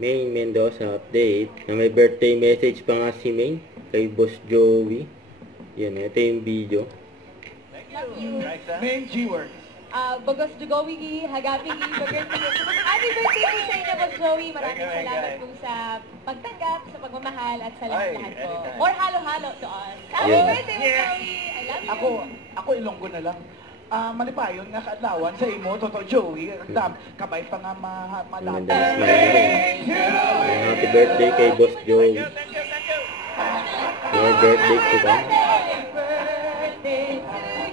May Mendoza update na may birthday message pa nga si May kay Boss Joey. Yan, ito yung video. Thank you. Main keyword. Boss Joey, hagaping happy birthday po sa inyo, Boss Joey. Maraming salamat po sa pagtanggap, sa pagmamahal, at sa lahat po. Or halo-halo to us. Happy birthday, Boss Joey! I love you. Ako Ilonggo na lang. Malipayon nga kaadlawan sa imo, Totoo Joey. Kabay pa nga malapit. Madalas happy birthday kay Boss Joey. Your birthday to come.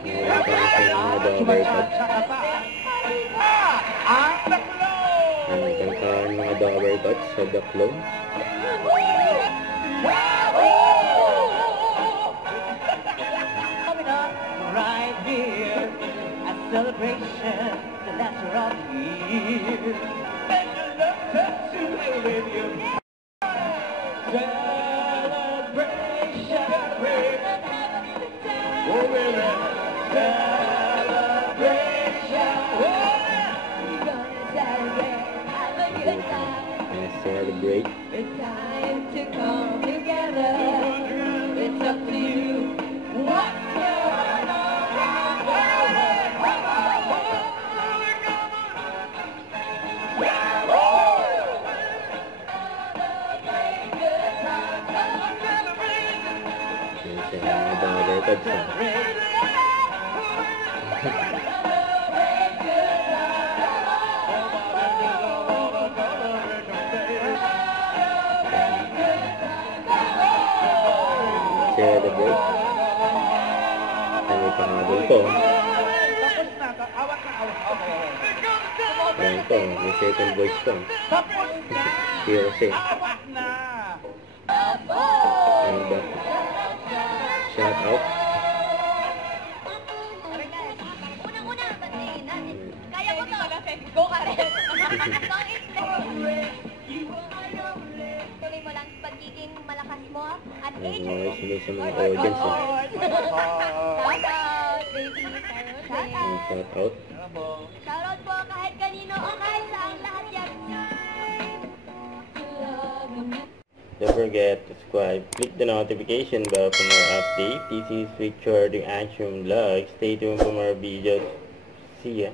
Meron pa sa mga dogger cuts. Ang kanta ng mga dogger cuts sa The Club. Coming up right here, a celebration, the laughter of years. And the love to live with you. Celebration, oh baby, celebration. We're gonna celebrate, have a good time. And celebrate. It's time to come together. It's up to you. What's Sa mga dogger cuts. Celebrate. May pangalan ko. Tapos na, awat na awat. Okay. Ayan ko, may second voice ko. Tapos na! Si Jose. Awat na! Ano ba? Shout out. Unang-una, batiin natin. Kaya ko to. Go ka rin. Song is tuloy mo lang pagiging malakas mo at age. May sa mga audience. Shout out, baby. Shout out. Shout out. Shout out po kahit kanino o kahit sa ang lahat yan. Don't forget to subscribe. Click the notification bell for more updates. This is Victor the Action Vlog. Stay tuned for more videos. See ya.